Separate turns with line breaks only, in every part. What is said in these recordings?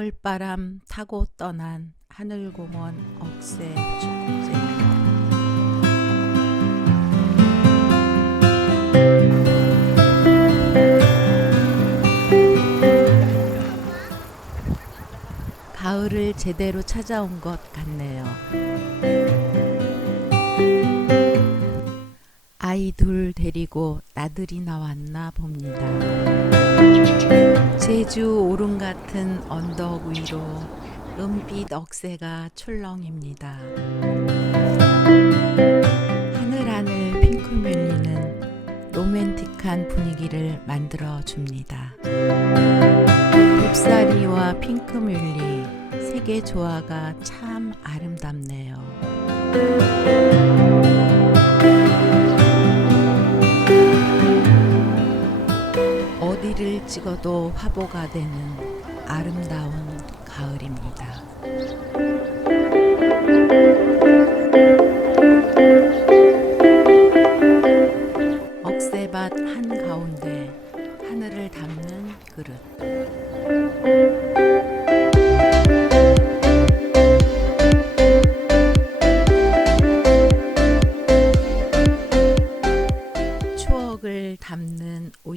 가을바람 타고 떠난 하늘공원 억새 축제 가을을 제대로 찾아온 것 같네요. 아이 둘 데리고 나들이 나왔나 봅니다. 제주 오름 같은 언덕 위로 은빛 억새가 출렁입니다. 하늘 하늘 핑크뮬리는 로맨틱한 분위기를 만들어 줍니다. 곱사리와 핑크뮬리 색의 조화가 참 아름답네요. 찍어도 화보가 되는 아름다운 가을입니다.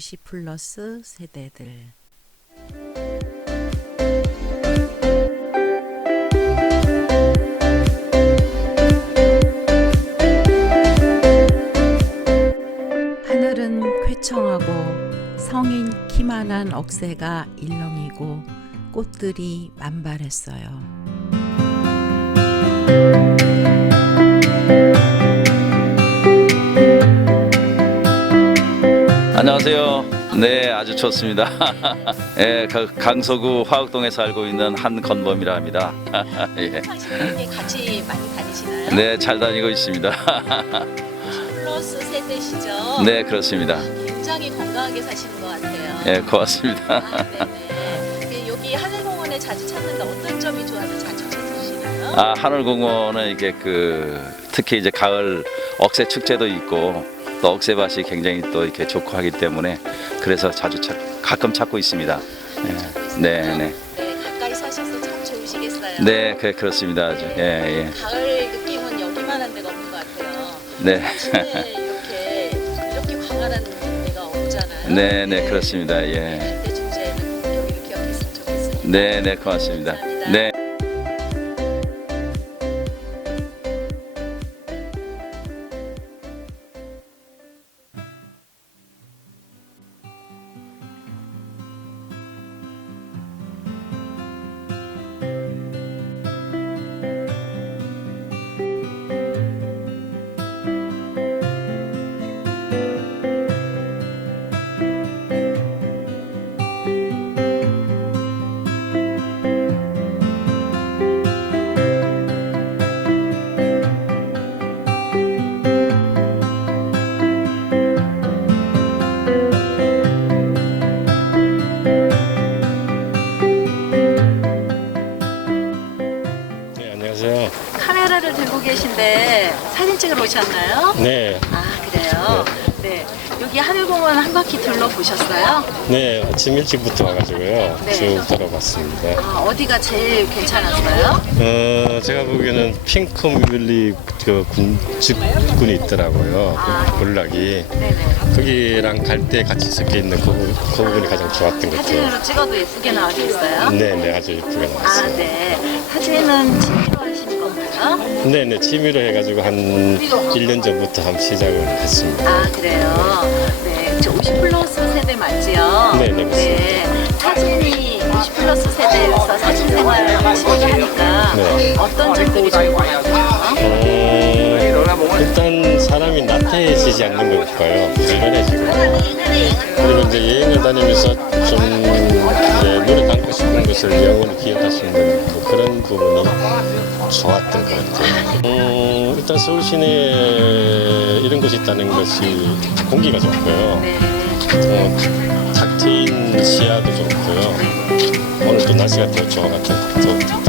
90 플러스 세대들 하늘은 쾌청하고 성인 키만한 억새가 일렁이고 꽃들이 만발했어요.
안녕하세요. 네, 아주 좋습니다. 예, 가- 강서구 화학동에 살고 있는 한건범이라 합니다. 예.
이렇게 같이 많이 다니시나요?
네, 잘 다니고 있습니다.
플러스 세대시죠?
네, 그렇습니다.
굉장히 건강하게 사시는 것 같아요.
예, 고맙습니다.
아, 네네. 여기 하늘공원에 자주 찾는데 어떤 점이 좋아서 자주 찾으시나요?
아, 하늘공원은 이게 그 특히 이제 가을 억새 축제도 있고 또 억새밭이 굉장히 또 이렇게 좋고 하기 때문에 그래서 자주 찾, 가끔 찾고 있습니다.
있어요.
네, 네.
네, 가까이 사셔서 참 좋으시겠어요.
네, 그, 그렇습니다. 아주. 예, 예.
가을 느낌은 여기만 한 데가 없는 것 같아요.
네.
아침에 이렇게 이렇게 광활한 데가 없잖아요.
네, 네, 그렇습니다. 예.
때 축제는 여기를 기억했으면 좋겠습니다.
네, 네, 고맙습니다.
감사합니다.
네.
네,
계신데 사진 찍으러 오셨나요?
네,
아 그래요. 네. 여기 하늘공원 한 바퀴 둘러 보셨어요?
네, 아침 일찍부터 와가지고요.
네.
쭉 돌아봤습니다.
아, 어디가 제일 괜찮았어요?
어, 제가 보기에는 핑크 뮬리 그 군, 직군이 있더라고요.
아.
그 군락이.
네네.
거기랑 갈 때 같이 섞여 있는 그, 부- 그 부분이 가장 좋았던 것 같아요.
사진으로 찍어도 예쁘게 나오고 있어요?
네, 네, 아주 예쁘게
아,
나왔어요.
네. 사진은 취 미로 하시는 건가요?
네, 네, 취미로 해가지고 한 1년 전부터 한번 시작을 했습니다.
아, 그래요. 네. 저 50 플러스 세대 맞지요?
네, 네, 맞습니다.
사진이 50 플러스 세대에서 사진 생활을 하시게 하니까
네.
어떤 점들이 좋은 것 같아요?
어, 일단 사람이 나태해지지 않는 것 같아요. 부지런해지고. 그리고 이제 여행을 다니면서 좀 눈에 담고 싶은 것을 영원히 기억할 수 있는 뭐 그런 부분이 좋았던 것 같아요. 음, 일단 서울 시내에 이런 곳이 있다는 것이 공기가 좋고요.
네.
어, 탁 트인 시야도 좋고요. 오늘 또 날씨가 더 좋아가지고 더